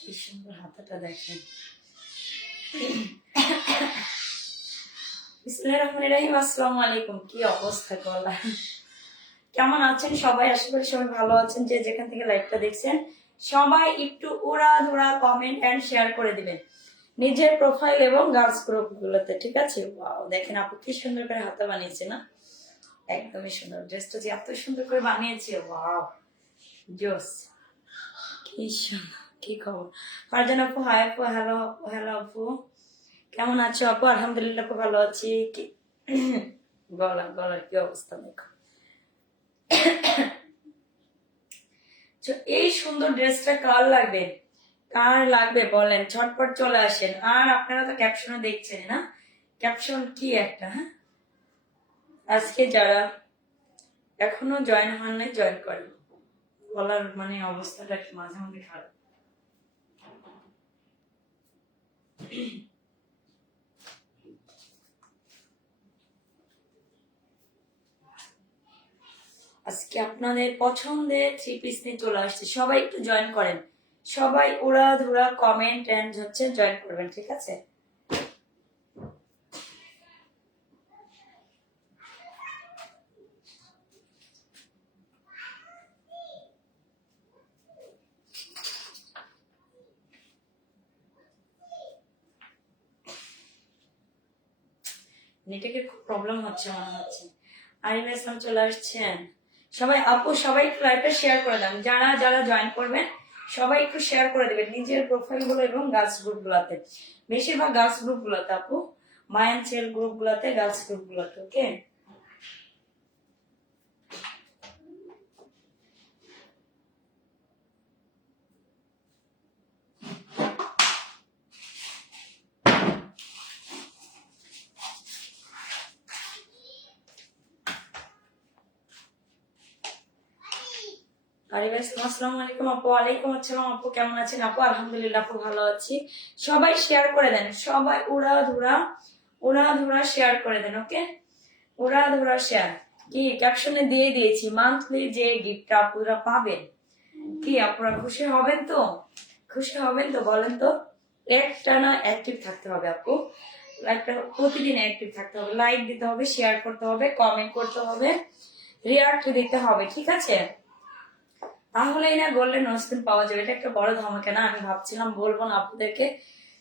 কি সুন্দর হাতাটা দেখেন। বিসমিল্লাহির রহমানির রহিম। আসসালামু আলাইকুম। কি অবস্থা গলা, কেমন আছেন সবাই? আশা করি সবাই ভালো আছেন। যে যেখান থেকে লাইভটা দেখছেন সবাই একটু উড়াধুরা কমেন্ট এন্ড শেয়ার করে দিবেন নিজের প্রোফাইল এবং গার্লস গ্রুপ গুলোতে, ঠিক আছে? ওয়াও, দেখেন আপু কি সুন্দর করে হাতা বানিয়েছে না? একদমই সুন্দর। ড্রেসটা যে এত সুন্দর করে বানিয়েছে, ওয়াও জোস। কি সুন্দর, কি খবর? ফারজান আপু হাই আপু, হ্যালো আপু, হ্যালো আপু, কেমন আছো আপু? আলহামদুলিল্লাহ খুব ভালো আছি। কি গলার কি অবস্থা দেখো। এই সুন্দর ড্রেসটা কার লাগবে, কার লাগবে বলেন, ঝটপট চলে আসেন। আর আপনারা তো ক্যাপশনে দেখছেন না, ক্যাপশন কি একটা। হ্যাঁ, আজকে যারা এখনো জয়েন হন নাই জয়েন করেন। গলার মানে অবস্থাটা মাঝে মাঝে খারাপ। আজকে আপনাদের পছন্দের থ্রি পিস নিয়ে চলে আসছে, সবাই একটু জয়েন করেন। সবাই উড়াধুরা কমেন্ট এন্ড হচ্ছে জয়েন করবেন, ঠিক আছে? নেটে খুব প্রবলেম হচ্ছে মনে হচ্ছে। আরিফা ইসলাম চলে আসছেন। সবাই আপু সবাই একটু লাইভটা শেয়ার করে দেন। যারা যারা জয়েন করবেন সবাই একটু শেয়ার করে দেবেন নিজের প্রোফাইল গুলো এবং গার্লস গ্রুপ গুলাতে, বেশিরভাগ গার্লস গ্রুপ গুলাতে আপু, মায়ান চেল গ্রুপ গুলাতে, গার্লস গ্রুপ গুলাতে। ওকে, আরিফা ইসলাম আসসালামু আলাইকুম আপু। ওয়ালাইকুম আসসালাম আপু, কেমন আছেন আপু? আলহামদুলিল্লাহ আপু ভালো আছি। সবাই শেয়ার করে দেন, সবাই উড়াধুরা শেয়ার করে দেন। ওকে, উড়াধুরা শেয়ার। কি ক্যাপশনে দিয়ে দিয়েছি মান্থলি যে গিফটটা আপুরা পাবেন। কি আপনারা খুশি হবেন তো? খুশি হবেন তো বলেন তো? একটানা অ্যাক্টিভ থাকতে হবে আপু, লাইকটা প্রতিদিন অ্যাক্টিভ থাকতে হবে, লাইক দিতে হবে, শেয়ার করতে হবে, কমেন্ট করতে হবে, রিয়াক্ট দিতে হবে, ঠিক আছে? তাহলেই না গোল্ডেন নোস্পিন পাওয়া যাবে। এটা একটা বড় ধামাকা না? আমি ভাবছিলাম বলবো না আপনাদেরকে,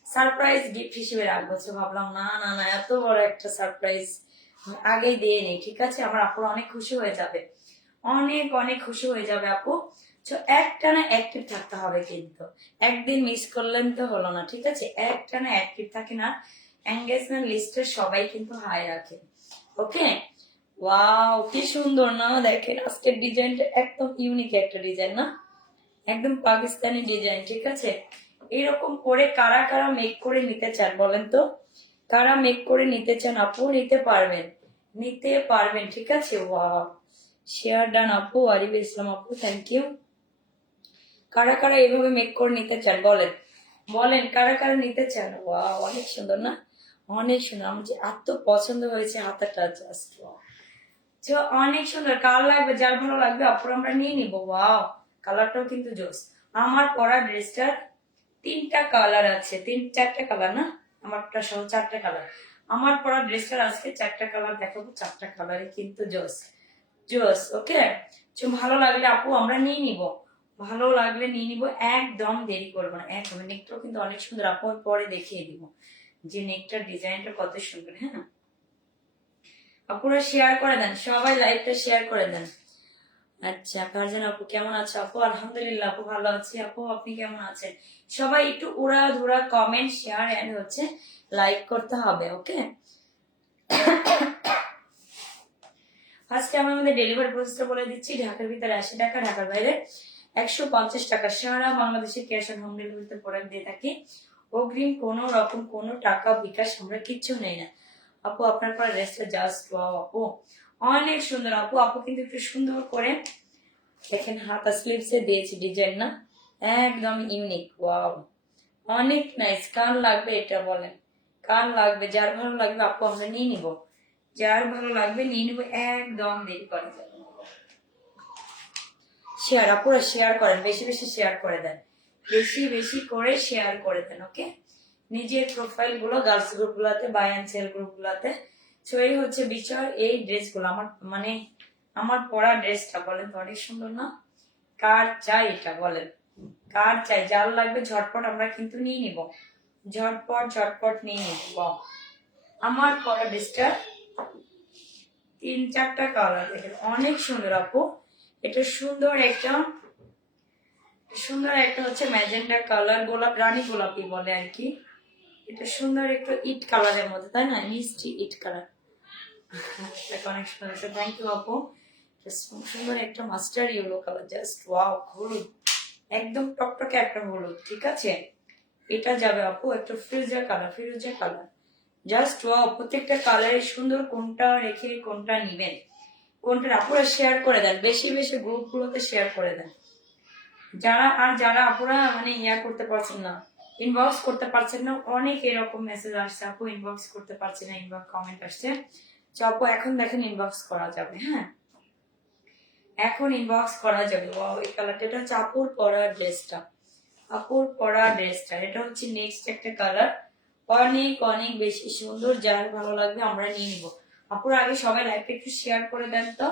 সারপ্রাইজ গিফট হিসেবে রাখবো, তো ভাবলাম না না না, এত বড় একটা সারপ্রাইজ আগেই দিয়ে নেই, ঠিক আছে? আমার আপুর অনেক খুশি হয়ে যাবে, অনেক অনেক খুশি হয়ে যাবে আপু। তো একটানা অ্যাক্টিভ থাকতে হবে, কিন্তু একদিন মিস করলেন তো হলো না, ঠিক আছে? একটানা অ্যাক্টিভ থাকে না, এঙ্গেজমেন্ট লিস্টের সবাই কিন্তু হাই রাখে। ওকে, ওয়াও কি সুন্দর না? দেখেন আজকের ডিজাইনটা একদম ইউনিক একটা ডিজাইন না, একদম পাকিস্তানি ডিজাইন, ঠিক আছে? এরকম করে কারা কারা মেক করে নিতে চান বলেন তো? কারা মেক করে নিতে চান আপু? নিতে পারবেন, নিতে পারবেন, ঠিক আছে? ওয়াও, শেয়ার ডান আপু। আরিফ ইসলাম আপু থ্যাংক ইউ। কারা কারা এইভাবে মেক করে নিতে চান বলেন, বলেন কারা কারা নিতে চান? ওয়াও অনেক সুন্দর না, অনেক সুন্দর। আমার যে এত পছন্দ হয়েছে হাতাটা, জাস্ট ওয়াও, অনেক সুন্দর। কার লাগবে, যার ভালো লাগবে আপুর আমরা নিয়ে নিব। ওয়াও, কালারটাও কিন্তু জোস। আমার পরা ড্রেসটার তিনটা কালার আছে, চারটা কালার না, আমারটা সহ চারটা কালার। আমার পরা ড্রেসটার আজকে চারটা কালার দেখাবো, চারটা কালারই কিন্তু জোস জোস। ওকে, ভালো লাগলে আপু আমরা নিয়ে নিব, ভালো লাগলে নিয়ে নিব, একদম দেরি করবো না, একদম। নেকটাও কিন্তু অনেক সুন্দর আপু, আমি পরে দেখিয়ে দিব যে নেকটার ডিজাইনটা কত সুন্দর। হ্যাঁ আপুরা শেয়ার করে দেন, সবাই লাইভটা শেয়ার করে দেন। আচ্ছা, ফারজান আপু কেমন আছো আপু? আলহামদুলিল্লাহ আপু ভালো আছি। আপু আপনি কেমন আছেন? সবাই একটু উড়াধুরা কমেন্ট শেয়ার এন্ড হচ্ছে লাইক করতে হবে। ওকে, ফার্স্টে আমি আমাদের ডেলিভারি প্রসেসটা বলে দিচ্ছি। ঢাকার ভিতরে 80 টাকা, ঢাকার বাইরে 150 টাকা। সারা বাংলাদেশে ক্যাশ অন হোম ডেলিভারিতে প্রোডাক্ট দিয়ে থাকি। অগ্রিম কোনো রকম কোনো টাকা বিকাশ আমরা কিচ্ছু নেই না আপু। আপনার পর ড্রেসটা জাস্ট ওয়াও আপু, অনেক সুন্দর আপু। আপু কিন্তু একটু সুন্দর করে দেখেন হাতা স্লিভসে দিয়েছি ডিজাইন না, একদম ইউনিক। ওয়াও অনেক নাইস। কার লাগবে এটা বলেন, কার লাগবে? যার ভালো লাগবে আপু আমরা নিয়ে নিব, যার ভালো লাগবে নিয়ে নিব, একদম দেরি করা যাবে। শেয়ার আপুরা শেয়ার করেন, বেশি বেশি শেয়ার করে দেন, বেশি বেশি করে শেয়ার করে দেন, ওকে? নিজের প্রোফাইল গুলো গার্লস গ্রুপ গুলাতে, বাই অ্যান্ড সেল গ্রুপ গুলাতে। তো এই হচ্ছে বিষয়। এই ড্রেসগুলো আমার মানে আমার পরা ড্রেসটা বলেন তো অনেক সুন্দর না? কার চাই এটা বলেন? কার চাই? যার লাগবে ঝটপট আমরা কিন্তু নিয়ে নিব, ঝটপট ঝটপট নিয়ে নিব। আমার পরা ড্রেসটা 3-4টা কালার দেখেন, অনেক সুন্দর আপু। এটা সুন্দর একটা হচ্ছে ম্যাজেন্ডা কালার, গোলাপ, রানী গোলাপি বলে আর কি। এটা সুন্দর একটু ইট কালারের মধ্যে, তাই না? মিষ্টি ইট কালার। অনেক সুন্দর। থ্যাংক ইউ আপু। সুন্দর একটা master yellow colour, just wow. হলুদ, একদম টকটকে একটা হলুদ, ঠিক আছে? এটা যাবে আপু একটু ফিরোজা কালার, জাস্ট ওয়াও। প্রত্যেকটা কালারে সুন্দর, কোনটা রেখে কোনটা নিবেন, কোনটা আপুরা শেয়ার করে দেন, বেশি বেশি গ্রুপ গুলোতে শেয়ার করে দেন। যারা আপুরা মানে ইয়া করতে পারছেন না, ইনবক্স করতে পারছেন না, অনেক এরকম মেসেজ আসছে আপু ইনবক্স করতে পারছি না, ইনবক্স কমেন্ট আসছে। তো আপু এখন দেখেন ইনবক্স করা যাবে, হ্যাঁ এখন ইনবক্স করা যাবে। ওয়াও, এই কালারটা, এটা হচ্ছে আপুর পরা ড্রেসটা, এটা হচ্ছে নেক্সট একটা কালার, অনেক অনেক বেশি সুন্দর। যার ভালো লাগবে আমরা নিয়ে নিব। আপুরা আগে সবাই লাইভটা একটু শেয়ার করে দেন তো,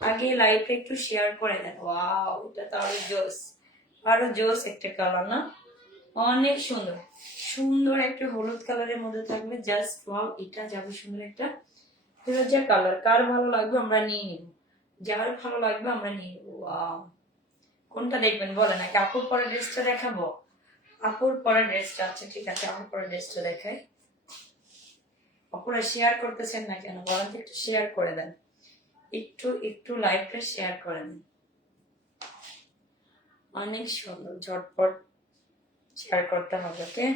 আগে লাইভটা একটু শেয়ার করে দেন। ওয়াও, এটা তো আরো জোস একটা কালার না? অনেক সুন্দর, সুন্দর একটা হলুদ কালারের মধ্যে থাকবে, জাস্ট ওয়াও। এটা যাবে সুন্দর একটা ফিরোজা কালার। কার ভালো লাগবে আমরা নিয়ে নিব, যার ভালো লাগবে আমরা নিয়ে নিব। ওয়াও, কোনটা দেখবেন বলেন? নাকি আপুর পরা ড্রেসটা দেখাবো? আপুর পরা ড্রেসটা, আচ্ছা ঠিক আছে, আপুর পরা ড্রেসটা দেখাই। আপুরা শেয়ার করতেছেন না কেন বলেন তো? একটু শেয়ার করে দেন, একটু লাইভটা শেয়ার করে দেন। অনেক সুন্দর, ঝটপট শেয়ার করতে হবে, ওকে?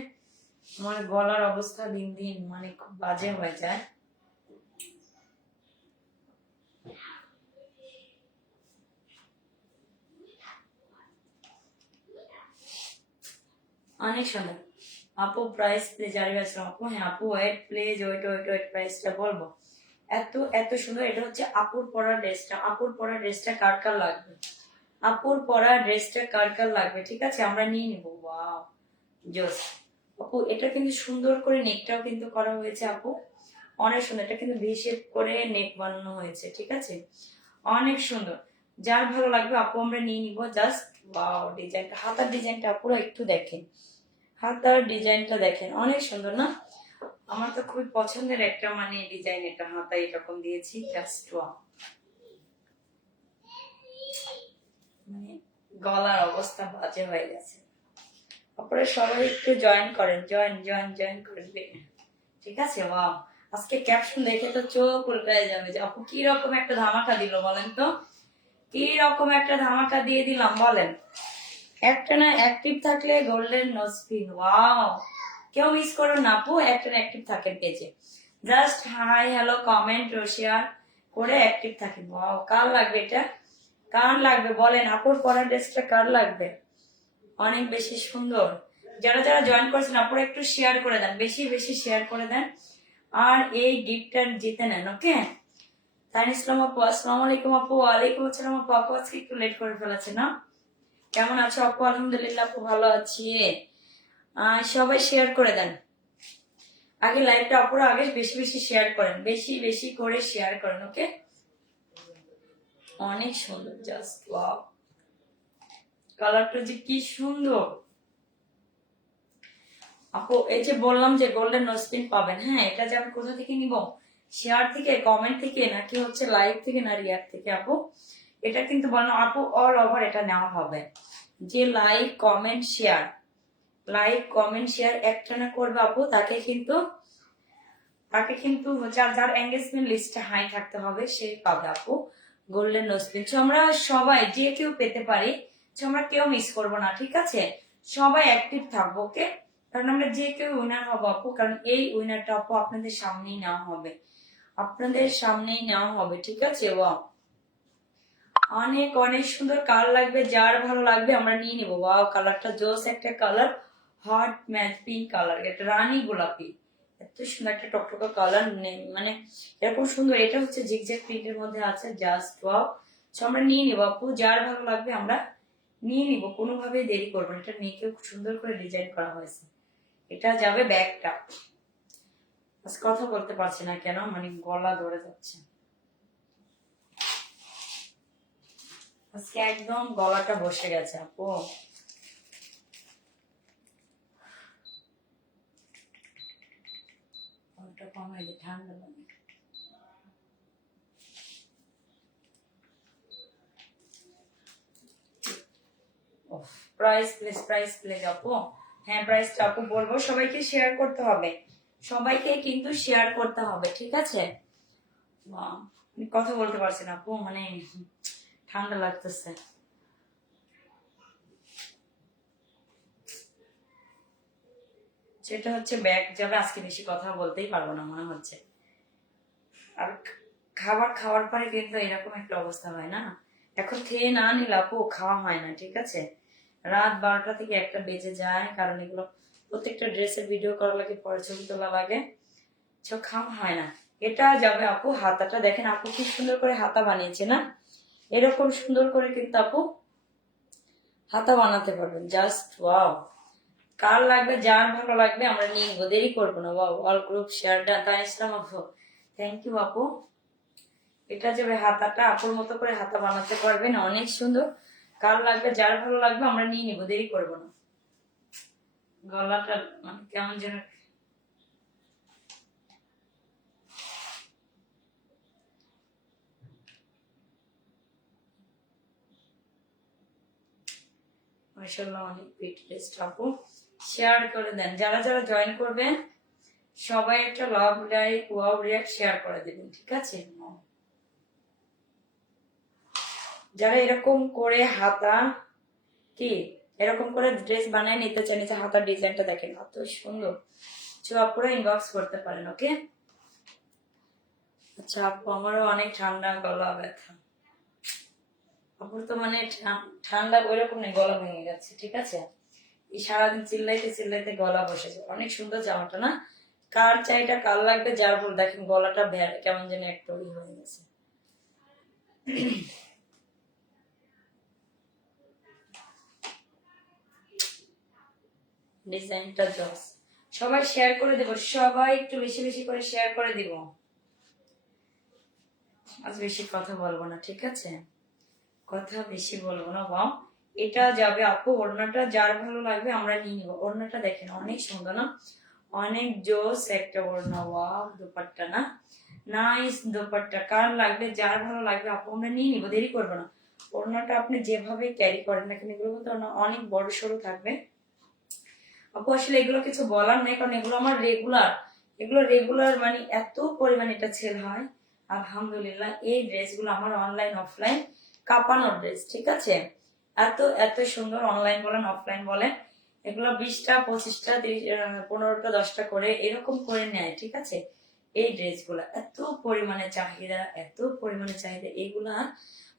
আমার গলার অবস্থা দিন দিন মানে খুব বাজে হয়ে যায়। অনেক সুন্দর আপু। প্রাইস প্লিজ জানিয়ে আসলাম আপু। হ্যাঁ আপু, ওয়েট প্লিজ, ওয়েট প্রাইসটা বলবো। এত এত সুন্দর। এটা হচ্ছে আপুর পরা ড্রেসটা। আপুর পরা ড্রেসটা কার কার লাগবে? আপুর পরা ড্রেসটা কার কার লাগবে? ঠিক আছে, আমরা নিয়ে নিবো। ওয়াও, জোস আপু। এটা কিন্তু সুন্দর করে নেকটাও কিন্তু করা হয়েছে আপু, অনেক সুন্দর। এটা কিন্তু ভি শেপ করে নেক বানানো হয়েছে, ঠিক আছে? অনেক সুন্দর। যার ভালো লাগবে আপু আমরা নিয়ে নিব। জাস্ট ওয়াও, ডিজাইনটা, হাতার ডিজাইনটা আপুরা একটু দেখেন, হাতার ডিজাইনটা দেখেন, অনেক সুন্দর না? আমার তো খুবই পছন্দের একটা মানে ডিজাইন, এটা হাতায় এরকম দিয়েছি, জাস্ট ওয়াও। মানে গলার অবস্থা বাজে হয়ে গেছে। আপনারা সবাই একটু জয়েন করেন, জয়েন করবে, ঠিক আছে? ওয়াও, আজকে ক্যাপশন দেখে তো চোখ উল্টায় যাবে যে আপু কি রকম একটা ধামাকা দিল বলেন তো, কি রকম একটা ধামাকা দিয়ে দিলাম বলেন। একটা না অ্যাক্টিভ থাকলে গোল্ডেন নো স্পিন। ওয়াও, কেউ মিস করো না আপু, একটা অ্যাক্টিভ থাকেন পেজে, জাস্ট হাই হ্যালো কমেন্ট ও শেয়ার করে অ্যাক্টিভ থাকেন। ওয়াও, কার লাগবে এটা? কার লাগবে বলেন? আপুর পরা ড্রেসটা কার লাগবে? অনেক বেশি সুন্দর। যারা যারা জয়েন করছেন আপুরা একটু শেয়ার করে দেন, বেশি বেশি শেয়ার করে দেন, আর এই গিফটটা জিতে নেন, ওকে? তাই ইসলাম আপু, আসসালামু আলাইকুম আপু। ওয়ালাইকুম আসসালাম আপু। আপু আজকে একটু লেট করে ফেলেছে না? কেমন আছো আপু? আলহামদুলিল্লাহ আপু, ভালো আছি। সবাই শেয়ার করে দেন আগে লাইভটা, আপুরা আগে বেশি বেশি শেয়ার করেন, বেশি বেশি করে শেয়ার করেন, ওকে? অনেক সুন্দর, জাস্ট ওয়াও। কালারটা যে কি সুন্দর আপু। এই যে বললাম যে গোল্ডেন নোসপিন পাবেন, হ্যাঁ এটা যে আমি কোথা থেকে নিব? শেয়ার থেকে, কমেন্ট থেকে, নাকি হচ্ছে লাইভ থেকে, না রিয়াক্ট থেকে আপু? এটা কিন্তু বললাম আপু অল ওভার এটা নেওয়া হবে। যে লাইক কমেন্ট শেয়ার একটা না করবে আপু, তাকে কিন্তু যার এঙ্গেজমেন্ট লিস্টে হাই থাকতে হবে সে পাবে আপু গোল্ডেন নোসপিন। আমরা সবাই যে কেউ পেতে পারি, আমরা কেউ মিস করবো না, ঠিক আছে? সবাই অ্যাক্টিভ থাকবো, ওকে? কারণ আমরা যে কেউ উইনার হবো আপু, কারণ এই উইনারটা আপু আপনাদের সামনেই নেওয়া হবে, ঠিক আছে? ওয়াও, অনেক অনেক সুন্দর। কার লাগবে, যার ভালো লাগবে আমরা নিয়ে নিবো। ওয়াও, কালারটা জোস একটা colour, hot match pink colour, এটা রানী গোলাপি, এত সুন্দর একটা টকটকা কালার, মানে এরকম সুন্দর। এটা হচ্ছে জিগজ্যাগ প্রিন্টের মধ্যে আছে, জাস্ট ওয়াও। আমরা নিয়ে নিবো আপু, যার ভালো লাগবে আমরা নিয়ে নিব, কোনোভাবেই দেরি করবো না। এটা নেকেও সুন্দর করে ডিজাইন করা হয়েছে। এটা যাবে ব্যাগটা। কথা বলতে পারছি না কেন, মানে গলা ধরে যাচ্ছে আজকে, একদম গলাটা বসে গেছে আপু। গলাটা কমাইলে ঠান্ডা লাগে। প্রাইস প্লিজ, প্রাইস প্লিজ আপু। হ্যাঁ, প্রাইসটা আপু বলবো, সবাইকে শেয়ার করতে হবে, সবাইকে কিন্তু শেয়ার করতে হবে, ঠিক আছে? কথা বলতে পারছি না আপু, মানে ঠান্ডা লাগতেছে। সেটা হচ্ছে ব্যাগ যাবে আজকে, বেশি কথা বলতেই পারবো না মনে হচ্ছে। আর খাবার খাওয়ার পরে কিন্তু এরকম একটা অবস্থা হয় না, এখন খেয়ে না নিলে আপু খাওয়া হয় না, ঠিক আছে? রাত 12টা থেকে 1টা বেজে যায়, কারণ এগুলো প্রত্যেকটা ড্রেসের ভিডিও করা লাগে, পরে ছবি তোলা লাগে, খাওয়া হয় না। এটা যাবে আপু। হাতাটা দেখেন আপু, কি সুন্দর করে হাতা বানিয়েছে না? এরকম সুন্দর করে কিন্তু আপু হাতা বানাতে পারবেন, জাস্ট ওয়াও। কার লাগবে, যার ভালো লাগবে আমরা নিয়ে নিবো, দেরি করবো না। Wow, all group share done Islam আপু, থ্যাংক ইউ আপু। এটা যাবে হাতাটা, আপুর মতো করে হাতা বানাতে পারবেন, অনেক সুন্দর। কার লাগবে, যার ভালো লাগবে আমরা নিয়ে নিবো, দেরি করবো না। গলাটা মানে কেমন যেন মাশাআল্লাহ, অনেক প্রিটি আপু। শেয়ার করে দেন, যারা যারা জয়েন করবেন সবাই একটা love like wow react share করে দেবেন, ঠিক আছে? যারা এরকম করে হাতা, কি এরকম করে ড্রেস বানায় নিতে চান, নিচে হাতার ডিজাইনটা দেখেন কত সুন্দর। আপুরা ইনবক্স করতে পারেন, ওকে? আচ্ছা আপু, আমারও অনেক ঠান্ডা, গলা ব্যথা। আপুর তো মানে ঠান্ডা ওইরকম নেই, গলা ভেঙে যাচ্ছে, ঠিক আছে? এই সারাদিন চিল্লাইতে চিল্লাইতে গলা বসে যায়। অনেক সুন্দর জামাটা না? কার চাইটা, কার লাগবে, যার ভুল। দেখেন গলাটা কেমন যেন একটা হয়ে গেছে। ডিজাইনটা জস। সবাই শেয়ার করে দেব, সবাই একটু বেশি বেশি করে শেয়ার করে দিব। আজ বেশি কথা বলবো না, ঠিক আছে? কথা বেশি বলবো না। বাও, এটা যাবে আপু। ওড়নাটা যার ভালো লাগবে আমরা নিয়ে নিবো। ওড়নাটা দেখেন অনেক সুন্দর না? অনেক জোস একটা ওড়না। ওয়াও, দোপাট্টা না? নাইস দোপাট্টা। কার লাগবে, যার ভালো লাগবে আপু আমরা নিয়ে নিবো, দেরি করবো না। ওড়নাটা আপনি যেভাবে ক্যারি করেন না কেন, এগুলো কিন্তু অনেক বড় সড়ো থাকবে আপু। আসলে এগুলো কিছু বলার নেই, কারণ এগুলো আমার রেগুলার, এগুলো রেগুলার মানে এত পরিমাণে এটা সেল হয় আলহামদুলিল্লাহ। এই ড্রেসগুলো আমার অনলাইন অফলাইন কাঁপানোর ড্রেস, ঠিক আছে? এত এত সুন্দর, অনলাইন বলেন অফলাইন বলেন, এগুলো 20টা 25টা 15টা 10টা করে এরকম করে নেয়, ঠিক আছে? এই ড্রেসগুলো এত পরিমাণে চাহিদা, এত পরিমাণে চাহিদা। এইগুলা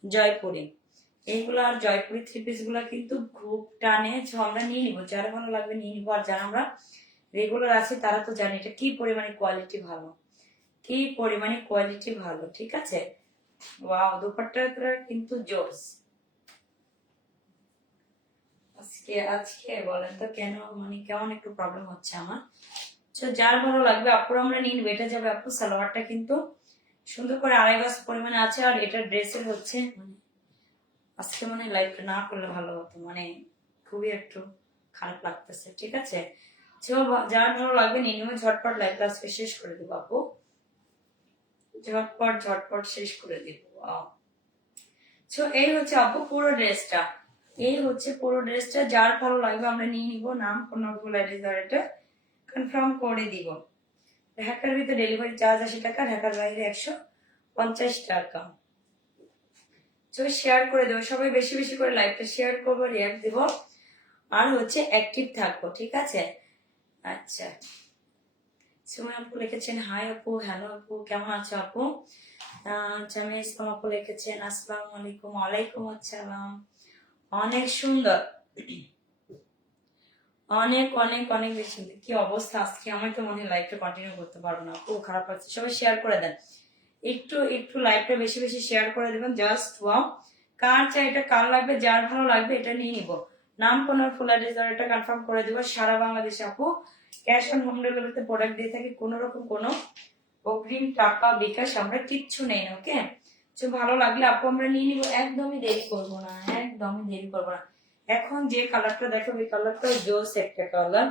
জয়পুরি, এইগুলো আর জয়পুরি থ্রি পিস গুলা কিন্তু খুব টানে। আমরা নিয়ে নিবো, যারা ভালো লাগবে নিয়ে নিবো। আর যারা আমরা রেগুলার আছি তারা তো জানি এটা কি পরিমাণে কোয়ালিটি ভালো, কি পরিমাণে কোয়ালিটি ভালো, ঠিক আছে? ওয়াও, দুপাট্টাটা কিন্তু জোস। আজকে আজকে বলেন তো কেন, মানে কেমন একটু প্রবলেম হচ্ছে আমার। যার ভালো লাগবে আপুরা আমরা নিয়ে নিবো। এটা যাবে আপু, সালোয়ারটা কিন্তু সুন্দর করে 2.5 গজ পরিমাণে আছে। আর এটা ড্রেসের হচ্ছে মানে আজকে মানে লাইভটা না করলে ভালো হতো, মানে খুবই একটু খারাপ লাগতেছে, ঠিক আছে? যার ভালো লাগবে নিয়ে নেবে। ঝটপট লাইভটা আজকে শেষ করে দিব আপু, ঝটপট ঝটপট শেষ করে দিব। এই হচ্ছে আপু পুরো ড্রেসটা, এই হচ্ছে পুরো ড্রেসটা। যার ভালো লাগবে আমরা নিয়ে নিব। নাম ফোন নাম্বার এটা কনফার্ম করে দিব। ঢাকার ভিতরে ডেলিভারি চার্জ 80 টাকা, ঢাকার বাইরে 150 টাকা। শেয়ার করে দেবো, সবাই বেশি বেশি করে লাইভটা শেয়ার করবো, রিয়াক্ট দিব, আর হচ্ছে অ্যাক্টিভ থাকবো, ঠিক আছে? আচ্ছা, সুমন আপু লিখেছেন হাই আপু, হ্যালো আপু, কেমন আছো আপু? জামিয়া ইসলাম আপু লিখেছেন আসসালামু আলাইকুম। ওয়ালাইকুম আসসালাম। অনেক সুন্দর, অনেক অনেক অনেক বেশি। কি অবস্থা আজকে, আমার তো মনে হয় লাইভটা কন্টিনিউ করতে পারবো না, খুব খারাপ লাগছে। সবাই শেয়ার করে দেন, একটু একটু লাইভটা বেশি বেশি শেয়ার করে দেবেন, জাস্ট ওয়াও। কার চাই এটা কার লাগবে, যার ভালো লাগবে এটা নিয়ে নিব। নাম কোন ফুল অ্যাড্রেস এটা কনফার্ম করে দেবো। সারা বাংলাদেশে আপু ক্যাশ অন হোম ডেলিভারিতে প্রোডাক্ট দিয়ে থাকি, কোন রকম কোনো অগ্রিম টাকা বিকাশ আমরা কিচ্ছু নেই না। ওকে, তো ভালো লাগলে আপু আমরা নিয়ে নিবো, একদমই দেরি করবো না, একদমই দেরি করবো না। এখন যে কালারটা দেখো এই কালারটা জোস একটা কালার,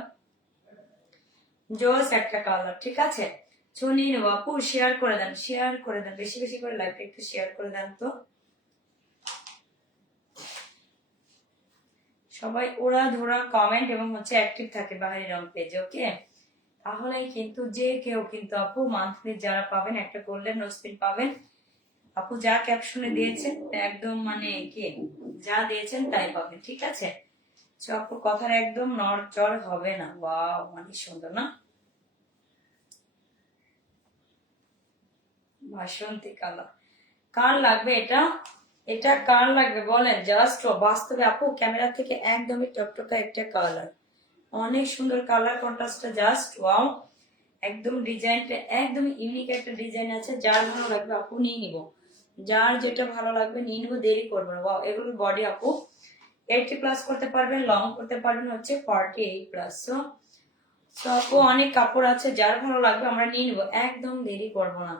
জোস একটা কালার, ঠিক আছে। তো নিয়ে নেবো আপু, শেয়ার করে দেন, শেয়ার করে দেন, বেশি বেশি করে লাইভটা একটু শেয়ার করে দেন তো সবাই। ওরা ধরা কমেন্ট এবং হচ্ছে অ্যাক্টিভ থাকে বাহারি রং পেজে। ওকে, তাহলেই কিন্তু যে কেউ কিন্তু আপু মান্থলি যারা পাবেন একটা গোল্ডেন নোজপিন পাবেন। আপু যা ক্যাপশনে দিয়েছেন একদম মানে কি যা দিয়েছেন তাই পাবেন, ঠিক আছে। তো আপু কথার একদম নড়চড় হবে না। ওয়াও, অনেক সুন্দর না, বাসন্তী কালার। কার লাগবে এটা, এটা কার লাগবে বলেন জাস্ট। বাস্তবে আপু ক্যামেরা থেকে একদমই টকটকা একটা কালার, অনেক সুন্দর কালার কন্ট্রাস্টটা জাস্ট ওয়াও। একদম ডিজাইনটা একদম ইউনিক একটা ডিজাইন আছে, যার ভালো লাগবে আপু নিয়ে নিব, যার যেটা ভালো লাগবে নিয়ে নিবো, দেরি করবো না। ওয়াও, এগুলোর বডি আপু 80+ করতে পারবেন, লং করতে পারবেন হচ্ছে 48+। সো আপু অনেক কাপড় আছে, যার ভালো লাগবে আমরা নিয়ে নিবো, একদম দেরি করবো না,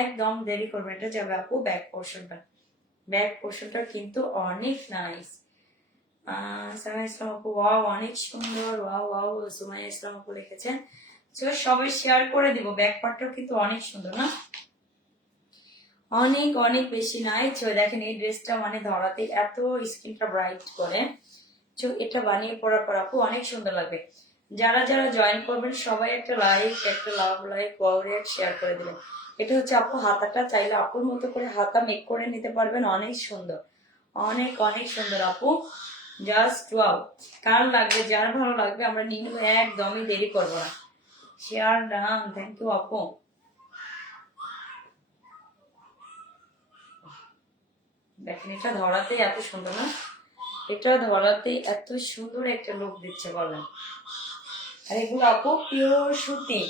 একদম দেরি করবো। এটা যাবে আপু ব্যাক পোর্শনটা, ব্যাক পোর্শনটা কিন্তু অনেক নাইস। সামাইয়া ইসলাম আপু ওয়াও অনেক সুন্দর, ওয়াও ওয়াও, সুমাইয়া ইসলাম আপু লিখেছেন। তো সবাই শেয়ার করে দিব, ব্যাক পার্টটাও কিন্তু অনেক সুন্দর না, অনেক অনেক বেশি নাইস। দেখেন এই ড্রেসটা মানে ধরাতে এত স্কিনটা ব্রাইট করে। তো এটা বানিয়ে পরার পর আপু অনেক সুন্দর লাগবে। যারা যারা জয়েন করবেন সবাই একটা লাইক, একটা লাভ, লাইক ওয়ারিয়ার শেয়ার করে দিবেন। এটা হচ্ছে আপু হাতাটা, চাইলে আপুর মতো করে হাতা মেক করে নিতে পারবেন, অনেক সুন্দর, অনেক অনেক সুন্দর আপু, জাস্ট ওয়াও। কার লাগবে, যার ভালো লাগবে আমরা নিয়ে নেবো, একদমই দেরি করবো না। শেয়ার ডান, থ্যাংক ইউ আপু। দেখেন এটা ধরাতেই এত সুন্দর না, এটা ধরাতেই এত সুন্দর একটা লুক দিচ্ছে বলেন। আর এগুলো আপু পিওর সুতি,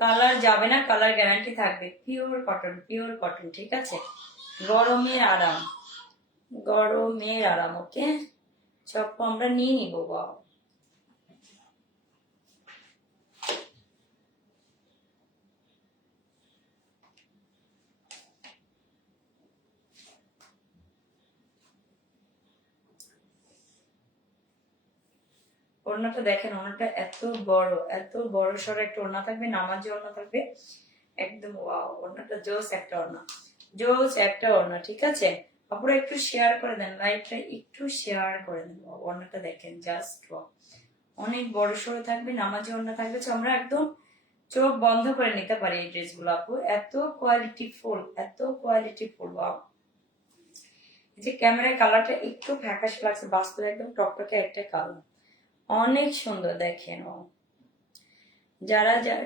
কালার যাবে না, কালার গ্যারান্টি থাকবে, পিওর কটন, পিওর কটন, ঠিক আছে। গরমের আরাম, গরমের আরাম। ওকে, সব আমরা নিয়ে নিবো। বাবা ওড়নাটা দেখেন, ওড়নাটা এত বড়, এত বড় সড়ো একটা ওড়না থাকবে, নামাজি ওড়না থাকবে একদম ওয়াও। ওড়নাটা জোস একটা ওড়না, জোস একটা ওড়না, ঠিক আছে। আপনারা একটু শেয়ার করে দেন, লাইভটা একটু শেয়ার করে দেন। ওড়নাটা দেখেন জাস্ট ওয়াও, অনেক বড় সড়ো থাকবে, নামাজি ওড়না থাকবে। তো আমরা একদম চোখ বন্ধ করে নিতে পারি এই ড্রেসগুলো আপু, এত কোয়ালিটি ফুল, এত কোয়ালিটি ফুল। ওয়াও, যে ক্যামেরায় কালারটা একটু ফ্যাকাশে লাগছে, বাস্তবে একদম টকটকে একটা কালার, অনেক সুন্দর। দেখেন ও যারা যারা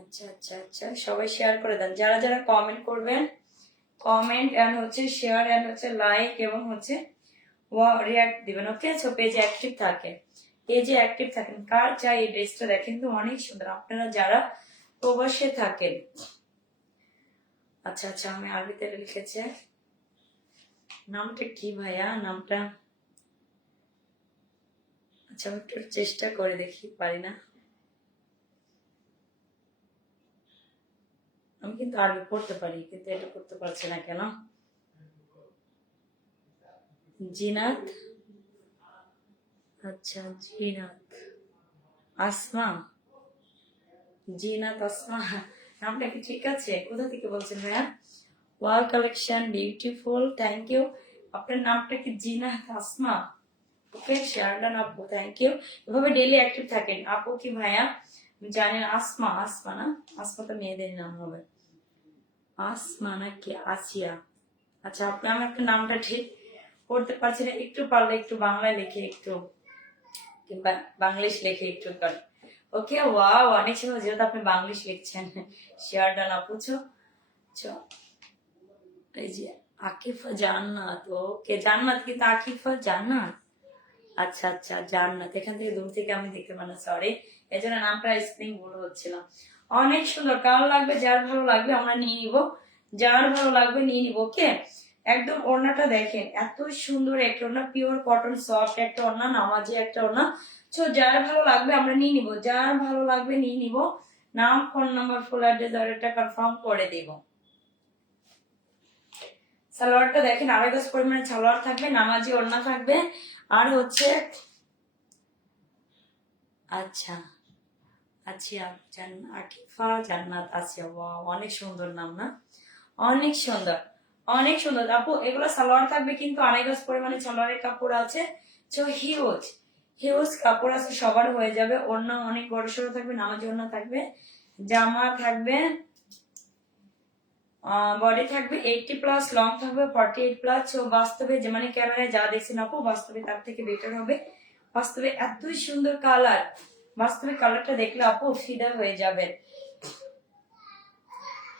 আচ্ছা আচ্ছা আচ্ছা, সবাই শেয়ার করে দেন। যারা যারা কমেন্ট করবেন, কমেন্ট এন্ড হচ্ছে শেয়ার এন্ড হচ্ছে লাইক এবং হচ্ছে রিয়াক্ট দিবেন। ওকে, সো পেজে অ্যাক্টিভ থাকে, পেজে অ্যাক্টিভ থাকেন। কার চাই এই ড্রেসটা দেখেন তো অনেক সুন্দর, আপনারা যারা প্রবাসে থাকেন। আচ্ছা আচ্ছা, আমি আরবিতে লিখেছে, নামটা কি ভাইয়া, নামটা আচ্ছা আমি একটু চেষ্টা করে দেখি, পারি না। আমি কিন্তু আরবি পড়তে পারি, কিন্তু এটা করতে পারছি না কেন। জিনাত, আচ্ছা জিনাত আসমা, জিনাত আসমা, নামটা কি ঠিক আছে? কোথা থেকে বলছেন ভাইয়া? ওয়াল কালেকশন বিউটিফুল, থ্যাংক ইউ। আপনার নামটা কি জিনাত আসমা? ওকে, শেয়ারডান আপু, থ্যাংক ইউ। এভাবে ডেইলি অ্যাক্টিভ থাকেন আপু। কি ভাইয়া জানেন আসমা, আসমা না, আসমা তো মেয়েদের নাম হবে, আসমা নাকি আসিয়া? আচ্ছা আপনি, আমি আপনার নামটা ঠিক পড়তে পারছি না, একটু পারলে একটু বাংলায় লিখে একটু, কিংবা বাংলিশ লিখে একটু করেন। ওকে, ওয়াও অনেক সময় যেহেতু আপনি বাংলিশ লিখছেন, শেয়ার ডান আপু। এই যে আকিফা জান্নাত, ওকে জান্নাত, কিন্তু আকিফা জান্নাত, আচ্ছা আচ্ছা জান্নাত, এখান থেকে দূর থেকে আমি দেখতে পারি না, সরি, এই জন্য নামটা স্পেলিং ভুল হচ্ছিল। অনেক সুন্দর, কার লাগবে যার ভালো লাগবে আমরা নিয়ে নিব, যার ভালো লাগবে নিয়ে নিব। ওকে, একদম ওড়নাটা দেখেন, এত সুন্দর একটা ওড়না, পিওর কটন সফট একটা ওড়না, নামাজি একটা ওড়না। তো যার ভালো লাগবে আমরা নিয়ে নিব, যার ভালো লাগবে নিয়ে নিব। নাম, ফোন নাম্বার, ফুল অ্যাড্রেস অর্ডারটা কনফার্ম করে দিব। সালোয়ারটা দেখেন, আড়াই গজ পরিমাণে সালোয়ার থাকবে, নামাজি ওড়না থাকবে। আর হচ্ছে আচ্ছা আচ্ছা আকিফা জান্নাত আসিয়া, ওয়াও অনেক সুন্দর নাম না, অনেক সুন্দর, অনেক সুন্দর আপু। এগুলো সালোয়ার থাকবে কিন্তু আড়াই গজ পরিমাণে সালোয়ারের কাপড় আছে। তো হিউজ হিউজ কাপড় আছে, সবার হয়ে যাবে। ওড়না অনেক বড় সড়ো থাকবে, নামাজি ওড়না থাকবে, জামা থাকবে, বডি থাকবে 80+, লং থাকবে 48+। তো বাস্তবে যে মানে ক্যামেরায় যা দেখছেন আপু, বাস্তবে তার থেকে বেটার হবে। বাস্তবে এতই সুন্দর কালার, বাস্তবে কালারটা দেখলে আপু ফিদা হয়ে যাবে।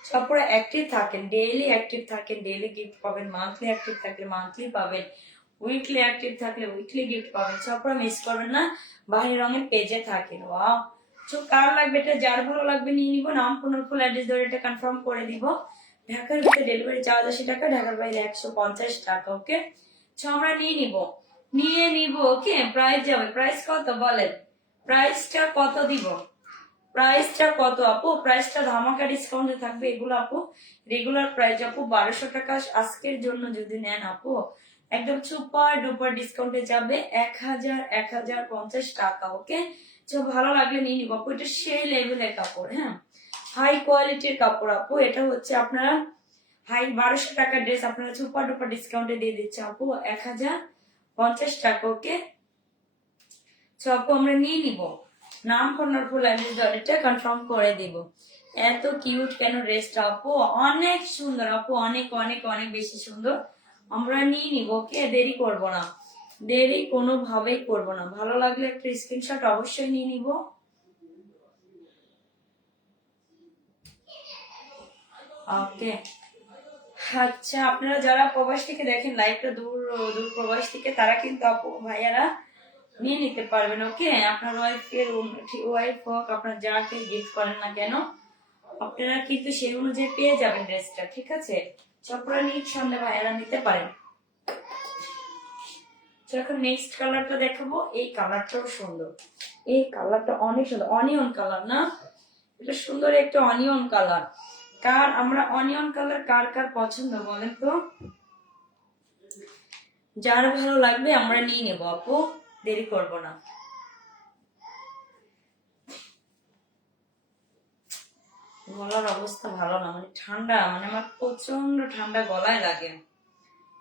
সবপুরো অ্যাক্টিভ থাকেন, ডেইলি অ্যাক্টিভ থাকেন, ডেইলি গিফট পাবেন। মান্থলি অ্যাক্টিভ থাকলে মান্থলি পাবেন, উইকলি অ্যাক্টিভ থাকলে উইকলি গিফট পাবেন। সবপুরো মিস করবেন না, বাহির রঙের পেজে থাকেন। ওয়াও, তো কার লাগবে এটা, যার ভালো লাগবে নিয়ে নিব। নাম, ফুল অ্যাড্রেস ধরে এটা কনফার্ম করে দিব। ঢাকার ভিতরে ডেলিভারি চার্জ 80 টাকা, ঢাকার বাইরে 150 টাকা। ওকে, তো আমরা নিয়ে নিব। ওকে, প্রাইস যাবে, প্রাইস কত বলেন, প্রাইসটা কত দিব, প্রাইসটা কত আপু? প্রাইসটা ধামাকা ডিসকাউন্টে থাকবে এগুলো আপু। রেগুলার প্রাইস আপু 1200 টাকা, আজকের জন্য যদি নেন আপু একদম সুপার ডুপার ডিসকাউন্টে যাবে 1050 টাকা। ওকে, তো ভালো লাগলে নিয়ে নিব আপু। এটা সেই লেভেলের কাপড়, হ্যাঁ, হাই কোয়ালিটির কাপড় আপু। এটা হচ্ছে আপনারা 1200 টাকার ড্রেস আপনারা সুপার ডুপার ডিসকাউন্টে দিয়ে দিচ্ছে আপু 1050 টাকা। ওকে, তো আপু আমরা নিয়ে নিব। নাম, ফোন আর ফুল অ্যাড্রেসটা কনফার্ম করে দিব। এত কিউট কেন ড্রেসটা আপু, অনেক সুন্দর আপু, অনেক অনেক অনেক বেশি সুন্দর। আমরা নিয়ে নিব। ওকে, দেরি করব না, দেরি কোনোভাবেই করব না। ভালো লাগলে একটা স্ক্রিনশট অবশ্যই নিয়ে নিব। ওকে, আচ্ছা, আপনারা যারা প্রবাস থেকে দেখেন লাইভটা, দূর দূর প্রবাস থেকে, তারা কিন্তু আপু ভাইয়ারা নিয়ে নিতে পারবেন। ওকে, আপনার ওয়াইফ হোক, আপনার যাকে গিফট করেন না কেন, আপনারা কিন্তু সেই অনুযায়ী পেয়ে যাবেন ড্রেসটা। ঠিক আছে, সবগুলো নিট সন্ধ্যা ভাইয়ারা নিতে পারেন। এখন নেক্সট কালারটা দেখাবো। এই কালারটাও সুন্দর, এই কালারটা অনেক সুন্দর, অনিয়ন কালার না, এটা সুন্দর একটা অনিয়ন কালার। আমরা অনিয়ন কালার কার কার পছন্দ বলেন তো? যার ভালো লাগবে আমরা নিয়ে নেবো আপু, দেরি করব না। গলার অবস্থা ভালো না, মানে ঠান্ডা, মানে আমার প্রচন্ড ঠান্ডা গলায় লাগে।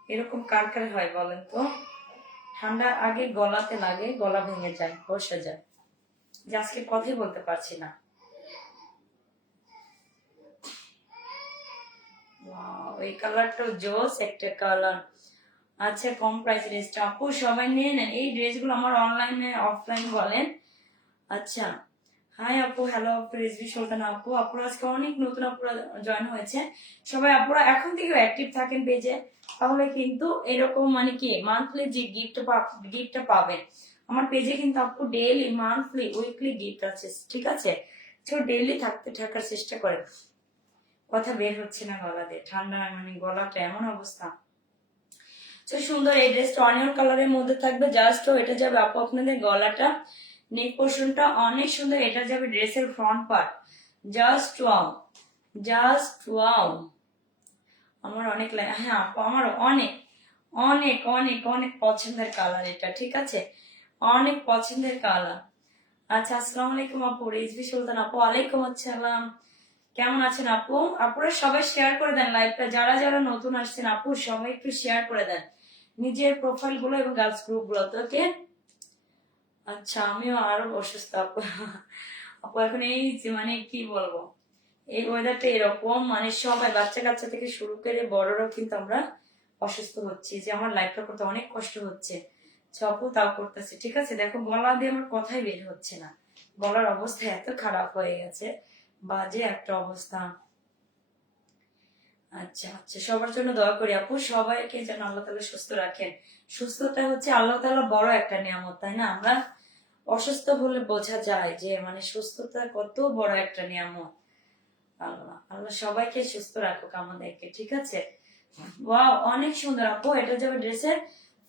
এরকম কার কার হয় বলেন তো? ঠান্ডা আগে গলাতে লাগে, গলা ভেঙে যায়, বসে যায়, যে আজকে কথাই বলতে পারছি না। এই কালারটাও জোস একটা কালার। আচ্ছা, কম প্রাইস ড্রেসটা আপু সবাই নিয়ে নেন। এই ড্রেসগুলো আমার অনলাইনে অফলাইন বলেন। আচ্ছা, হাই আপু, হ্যালো আপু, রেসবি সুলতানা আপু। আপুরা আজকে অনেক নতুন আপুরা জয়েন হয়েছে। সবাই আপুরা এখন থেকে অ্যাক্টিভ থাকেন পেজে, তাহলে কিন্তু এরকম মানে কি মান্থলি যে গিফটটা পাবেন। আমার পেজে কিন্তু আপু ডেইলি, মান্থলি, উইকলি গিফট আছে। ঠিক আছে, তো ডেইলি থাকার চেষ্টা করেন। কথা বের হচ্ছে না গলা দিয়ে, ঠান্ডা মানে গলাটা এমন অবস্থা। তো সুন্দর এই ড্রেসটা অনিয়ন কালারের মধ্যে থাকবে। জাস্ট এটা যাবে আপু আপনাদের গলাটা, নেক পোর্শনটা অনেক সুন্দর। এটা যাবে ড্রেসের front part. Just wow, just wow. আমার অনেক হ্যাঁ আপু, আমার অনেক অনেক অনেক অনেক পছন্দের কালার এটা। ঠিক আছে, অনেক পছন্দের কালার। আচ্ছা, আসসালামু আলাইকুম আপু, রেজবি সুলতান আপু। ওয়ালাইকুম আসসালাম, কেমন আছেন আপু? আপুরা সবাই শেয়ার করে দেন লাইভটা, যারা যারা নতুন আসছেন আপু সবাই একটু শেয়ার করে দেন নিজের প্রোফাইল গুলো এবং গার্লস গ্রুপ গুলো। ওকে, আচ্ছা, আমিও আরো অসুস্থ আপু। আপু এখন এই মানে কি বলবো, এই ওয়েদারটা এরকম, মানে সবাই বাচ্চা কাচ্চা থেকে শুরু করে বড়রাও কিন্তু আমরা অসুস্থ হচ্ছি, যে আমার লাইফটা করতে অনেক কষ্ট হচ্ছে। আপু তাও করতেছে। ঠিক আছে, দেখো গলা দিয়ে আমার কথাই বের হচ্ছে না, গলার অবস্থা এত খারাপ হয়ে গেছে, বাজে একটা অবস্থা। আচ্ছা আচ্ছা, সবার জন্য দোয়া করি আপু, সবাইকে যেন আল্লাহ তাআলা সুস্থ রাখেন। সুস্থতা হচ্ছে আল্লাহ তাআলা বড় একটা নিয়ামত, তাই না? আমরা অসুস্থ হলে বোঝা যায় যে মানে সুস্থতা কত বড় একটা নিয়ামত। আল্লাহ আল্লাহ সবাইকে সুস্থ রাখুক আমাদেরকে, ঠিক আছে। ওয়াও, অনেক সুন্দর আপু। এটা যাবে ড্রেসের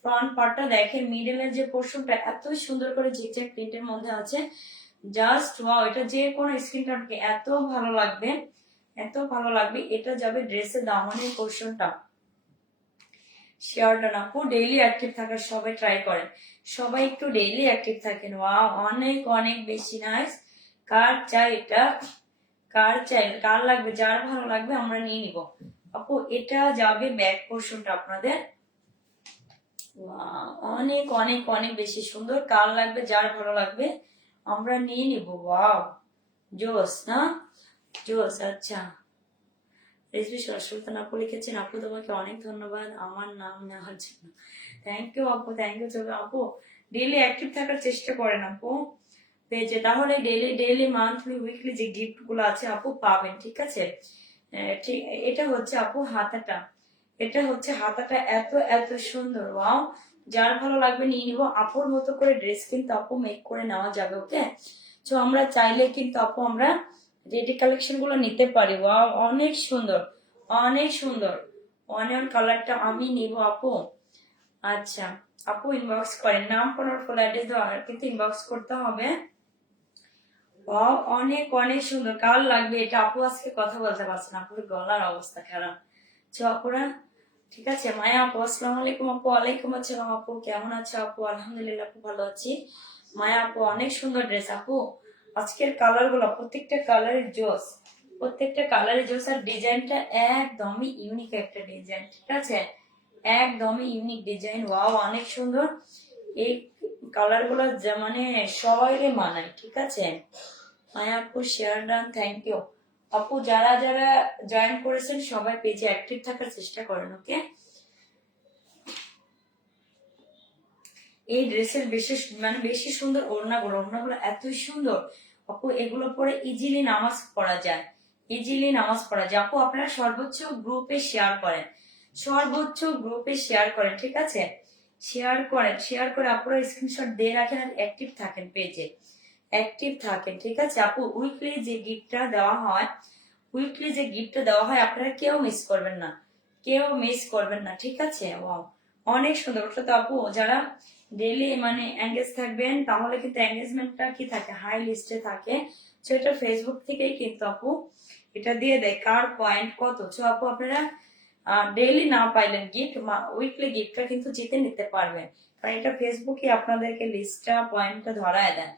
ফ্রন্ট পার্টটা, দেখেন মিডলের যে পোর্শনটা এত সুন্দর করে জিগজ্যাগ প্রিন্টের মধ্যে আছে। জাস্ট ওয়াও, এটা যে কোনো স্ক্রিনশটকে এত ভালো লাগবে, এত ভালো লাগবে। এটা যাবে ড্রেসের দামানের পোর্শনটা, শেয়ারটা না আপু। ডেইলি অ্যাক্টিভ থাকার সবাই ট্রাই করেন, সবাই একটু ডেইলি অ্যাক্টিভ থাকেন। ওয়াও, অনেক অনেক বেশি নাইস। কার চাই এটা, কার চাই, কার লাগবে, যার ভালো লাগবে আমরা নিয়ে নিব আপু। এটা যাবে ব্যাক পোর্শনটা আপনাদের। অনেক অনেক অনেক বেশি সুন্দর। কার লাগবে, যার ভালো লাগবে আমরা নিয়ে নিব। ওয়াও, জোস না, জোস। আচ্ছা, রেসবি সুলতান আপু লিখেছেন, আপু তোমাকে অনেক ধন্যবাদ আমার নাম নেওয়ার জন্য। থ্যাংক ইউ আপু, থ্যাংক ইউ। চলো আপু, ডেইলি অ্যাক্টিভ থাকার চেষ্টা করেন আপু পেজে, তাহলে ডেইলি ডেইলি মান্থলি উইকলি যে গিফট গুলো আছে আপু পাবেন, ঠিক আছে। ঠিক, এটা হচ্ছে আপু হাতাটা, এটা হচ্ছে হাতাটা এত এত সুন্দর। ওয়াও, যার ভালো লাগবে নিয়ে নিব। আপুর মতো করে ড্রেস কিন্তু আপু মেক করে নেওয়া যাবে, ওকে। তো আমরা চাইলে কিন্তু আপু আমরা রেডি কালেকশন গুলো নিতে পারি। ওয়াও, অনেক সুন্দর, অনেক সুন্দর। অনিয়ন কালারটা আমি নিব আপু। আচ্ছা আপু, ইনবক্স করেন, নাম কোন ফুল অ্যাড্রেস দেওয়া কিন্তু ইনবক্স করতে হবে। ওয়াও, অনেক অনেক সুন্দর। কার লাগবে এটা আপু আজকে কথা বলতে পারছে না, আপুর গলার অবস্থা খারাপ। তো আপুরা, ঠিক আছে। মায়া আপু, আসসালামু আলাইকুম আপু। ওয়ালাইকুম আসসালাম আপু, কেমন আছো আপু? আলহামদুলিল্লাহ আপু, ভালো আছি। মায়া আপু, অনেক সুন্দর ড্রেস আপু। আজকের কালার গুলো প্রত্যেকটা কালারের জোস, প্রত্যেকটা কালারের জোস। আর ডিজাইনটা একদমই ইউনিক একটা ডিজাইন, ঠিক আছে, একদমই ইউনিক ডিজাইন। ওয়াও, অনেক সুন্দর। এই কালার গুলো মানে সবাই মানায়, ঠিক আছে। মায়া আপু শেয়ার ডান, থ্যাংক ইউ আপু। যারা যারা জয়েন করেছেন সবাই পেজে অ্যাক্টিভ থাকার চেষ্টা করেন, ওকে। এই ড্রেসের বিশেষ মানে বেশি সুন্দর ওড়নাগুলো, ওড়নাগুলো এতই সুন্দর আপু। এগুলো পরে ইজিলি নামাজ পড়া যায়, ইজিলি নামাজ পড়া যায় আপু। আপনারা সর্বোচ্চ গ্রুপে শেয়ার করেন, সর্বোচ্চ গ্রুপে শেয়ার করেন, ঠিক আছে। শেয়ার করেন, শেয়ার করে আপনারা স্ক্রিনশট দিয়ে রাখেন আর অ্যাক্টিভ থাকেন পেজে, অ্যাক্টিভ থাকেন, ঠিক আছে আপু। উইকলি যে গিফটটা দেওয়া হয়, উইকলি যে গিফটটা দেওয়া হয় আপনারা কেউ মিস করবেন না, কেউ মিস করবেন না, ঠিক আছে। ওয়াও, অনেক সুন্দর। ওটা তো আপু যারা ডেইলি মানে এঙ্গেজ থাকবেন তাহলে কিন্তু এঙ্গেজমেন্টটা কি থাকে, হাই লিস্টে থাকে। তো এটা ফেসবুক থেকেই কিন্তু আপু এটা দিয়ে দেয় কার পয়েন্ট কত। তো আপু আপনারা ডেইলি না পাইলেন গিফট, উইকলি গিফটটা কিন্তু জিতে নিতে পারবেন, কারণ এটা ফেসবুকে আপনাদেরকে লিস্টটা পয়েন্টটা ধরায় দেয়।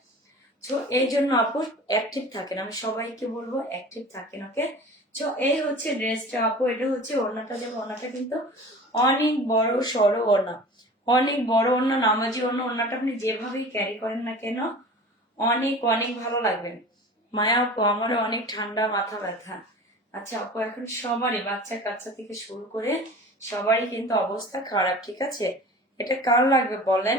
তো এই জন্য আপু অ্যাক্টিভ থাকেন, আমি সবাইকে বলবো অ্যাক্টিভ থাকেন, ওকে। তো এই হচ্ছে ড্রেসটা আপু। এটা হচ্ছে ওড়নাটা, যে ওড়নাটা কিন্তু অনেক বড় সড়ো ওড়না, অনেক বড় ওড়না, নামাজি ওড়না। ওড়নাটা আপনি যেভাবেই ক্যারি করেন না কেন অনেক অনেক ভালো লাগবে। মায়া আপু, আমারও অনেক ঠান্ডা, মাথা ব্যথা। আচ্ছা আপু, এখন সবারই বাচ্চা কাচ্চা থেকে শুরু করে সবারই কিন্তু অবস্থা খারাপ, ঠিক আছে। এটা কার লাগবে বলেন,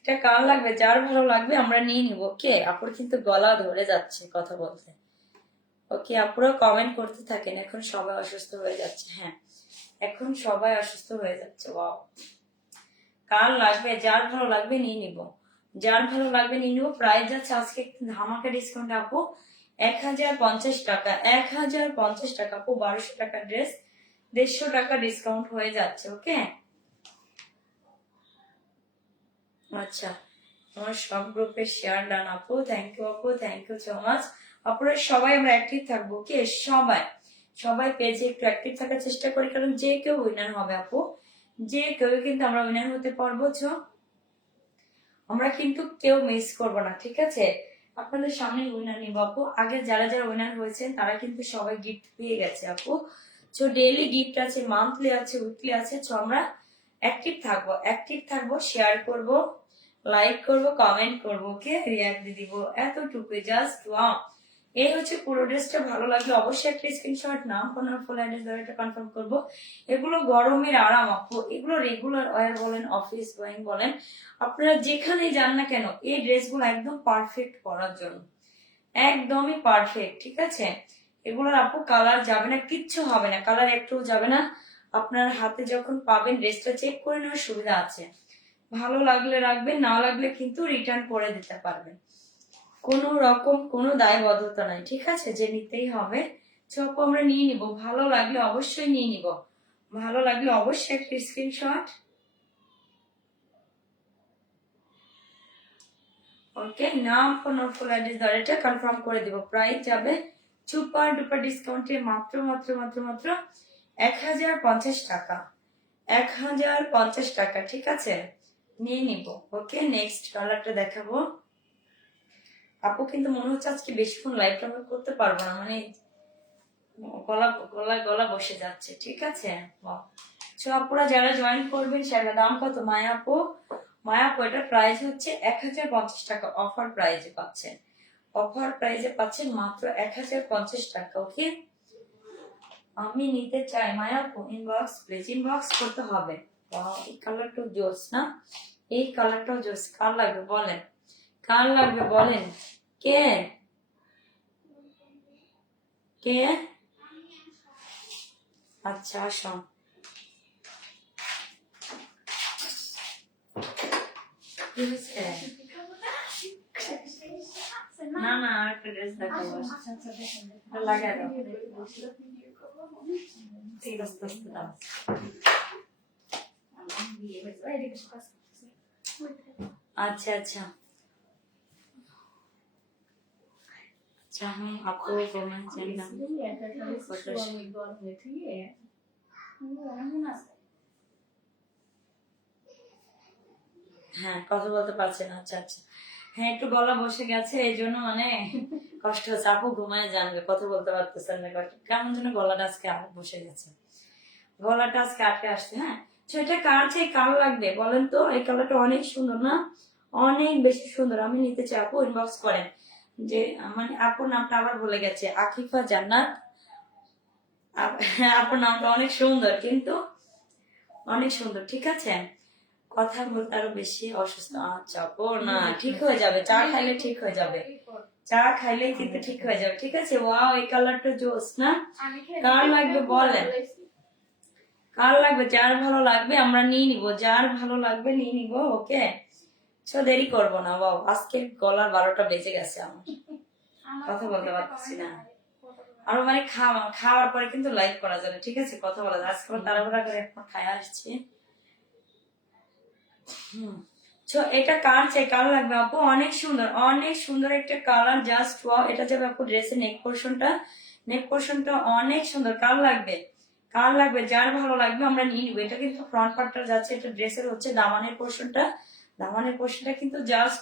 এটা কার লাগবে, যার ভালো লাগবে আমরা নিয়ে নিব, ওকে। আপুর কিন্তু গলা ধরে যাচ্ছে কথা বলতে, ওকে। আপুরা কমেন্ট করতে থাকেন, এখন সবাই অসুস্থ হয়ে যাচ্ছে। হ্যাঁ, এখন সবাই অসুস্থ হয়ে যাচ্ছে। ওয়াও, কার লাগবে, যার ভালো লাগবে নিয়ে নিব, যার ভালো লাগবে নিয়ে নিব। প্রাইস যাচ্ছে আজকে ধামাকা ডিসকাউন্ট আপু 1050 টাকা, 1050 টাকা আপু। 1200 টাকা ড্রেস 150 টাকা ডিসকাউন্ট হয়ে যাচ্ছে, ওকে। আচ্ছা, আমার সব গ্রুপে শেয়ার ডান আপু, থ্যাংক ইউ আপু, থ্যাংক ইউ সো মাচ। আপনারা সবাই আমরা অ্যাক্টিভ থাকবো, কে সবাই, সবাই পেজে একটু অ্যাক্টিভ থাকার চেষ্টা করি, কারণ যে কেউ উইনার হবে আপু, যে কেউ কিন্তু আমরা উইনার হতে পারবো। তো আমরা কিন্তু কেউ মিস করবো না, ঠিক আছে। আপনাদের সামনে উইনার নিব আপু। আগে যারা যারা উইনার হয়েছেন তারা কিন্তু সবাই গিফট পেয়ে গেছে আপু। তো ডেইলি গিফট আছে, মান্থলি আছে, উইকলি আছে। তো আমরা অ্যাক্টিভ থাকবো, অ্যাক্টিভ থাকবো, শেয়ার করব, লাইক করব, কমেন্ট করবো, ওকে, রিয়াক্ট দিয়ে দিব, এতটুকুই জাস্ট। ওয়াও, এই হচ্ছে পুরো ড্রেসটা। ভালো লাগলে অবশ্যই একটা স্ক্রিনশট, নাম ফোন আর ফুল অ্যাড্রেস ধরে একটা কনফার্ম করবো। এগুলো গরমের আরাম আপু, এগুলো রেগুলার ওয়ার বলেন, অফিস গোয়িং বলেন, আপনারা যেখানেই যান না কেন এই ড্রেসগুলো একদম পারফেক্ট পরার জন্য, একদমই পারফেক্ট, ঠিক আছে। এগুলোর আপু কালার যাবে না, কিচ্ছু হবে না, কালার একটু যাবে না। আপনার হাতে যখন পাবেন ড্রেসটা চেক করে নেওয়ার সুবিধা আছে, ভালো লাগলে রাখবেন, না লাগলে কিন্তু রিটার্ন করে দিতে পারবেন। কোনো রকম কোনো দায়বদ্ধতা নাই, ঠিক আছে, যে নিতেই হবে। আপু আমরা নিয়ে নিব, ভালো লাগলে অবশ্যই নিয়ে নিব, ভালো লাগলে অবশ্যই একটা স্ক্রিনশট। ওকে, নাম ফোন আর ফুল অ্যাড্রেস ধরে এটা কনফার্ম করে দিব। প্রাইস যাবে সুপার ডুপার ডিসকাউন্টে মাত্র মাত্র মাত্র মাত্র 1050 টাকা, 1050 টাকা, ঠিক আছে, নিয়ে নিব। ওকে, নেক্সট কালারটা দেখাবো। আপু কিন্তু মনে হচ্ছে আজকে বেশিক্ষণ লাইভ করতে পারবো না, মানে গলা গলা গলা বসে যাচ্ছে, ঠিক আছে। আপুরা যারা জয়েন করবেন সেটা দাম কত মায়াপু? মায়াপু এটার প্রাইস হচ্ছে 1050 টাকা, অফার প্রাইজে পাচ্ছেন, অফার প্রাইজে পাচ্ছেন মাত্র 1050 টাকা। ওকে, আমি নিতে চাই মায়াপু, ইনবক্স প্লিজ, ইনবক্স করতে হবে। এই কালারটাও জোস না, এই কালারটাও জোস। কার লাগবে বলেন, কার লাগবে বলেন, কে কে? আচ্ছা আসো, কি হয়েছে? না না, আরেকটা ড্রেস দেখাবো, লাগাই দাও, আস্তে আস্তে দাও। আচ্ছা আচ্ছা আচ্ছা, আমি আপু ঘুমাই যাই না। হ্যাঁ, কথা বলতে পারছে না, আচ্ছা আচ্ছা, হ্যাঁ একটু গলা বসে গেছে, এই জন্য মানে কষ্ট হচ্ছে। আপু ঘুমায় জানবে, কথা বলতে পারতেছেন না, কেমন যেন গলাটা আজকে বসে গেছে, গলাটা আজকে আটকে আসছে। হ্যাঁ, এটা কার চাই, কার লাগবে বলেন তো? এই কালারটা অনেক সুন্দর না, অনেক বেশি সুন্দর, আমি নিতে চাই। আপু ইনবক্স করেন, যে মানে আপুর নামটা আবার ভুলে গেছে, আকিফা জান্নাত। আপুর নামটা অনেক সুন্দর, কিন্তু অনেক সুন্দর, ঠিক আছে। কথা বলতে আরো বেশি অসুস্থ। আচ্ছা আপু, না ঠিক হয়ে যাবে, চা খাইলে ঠিক হয়ে যাবে, চা খাইলেই কিন্তু ঠিক হয়ে যাবে, ঠিক আছে। ওয়াও, এই কালারটা জোস না, কার লাগবে বলেন, কার লাগবে? যার ভালো লাগবে আমরা নিয়ে নিব, যার ভালো লাগবে নিয়ে নিব। ওকে, দেরি করবো না। বাবা, আজকে গলার 12টা বেজে গেছে, আমার কথা বলতে পারছি না আরো, মানে খাওয়ার পরে কিন্তু লাইভ করা যাবে, ঠিক আছে, কথা বলা যাবে। আজকে তাড়াহুড়া করে এখন খাই আসছি। এটা কার চাই, কার লাগবে আপু? অনেক সুন্দর, অনেক সুন্দর একটা কালার, জাস্ট ওয়াও। এটা যাবে আপু ড্রেসের নেক পোর্শনটা, নেক পোর্শনটা অনেক সুন্দর। কার লাগবে, কার লাগবে? যার ভালো লাগবে আমরা নিয়ে নিবো। এটা কিন্তু ফ্রন্ট পার্টটা যাচ্ছে, এটা ড্রেসের হচ্ছে দামানের পোর্শনটা, দামানের পোর্শনটা কিন্তু জাস্ট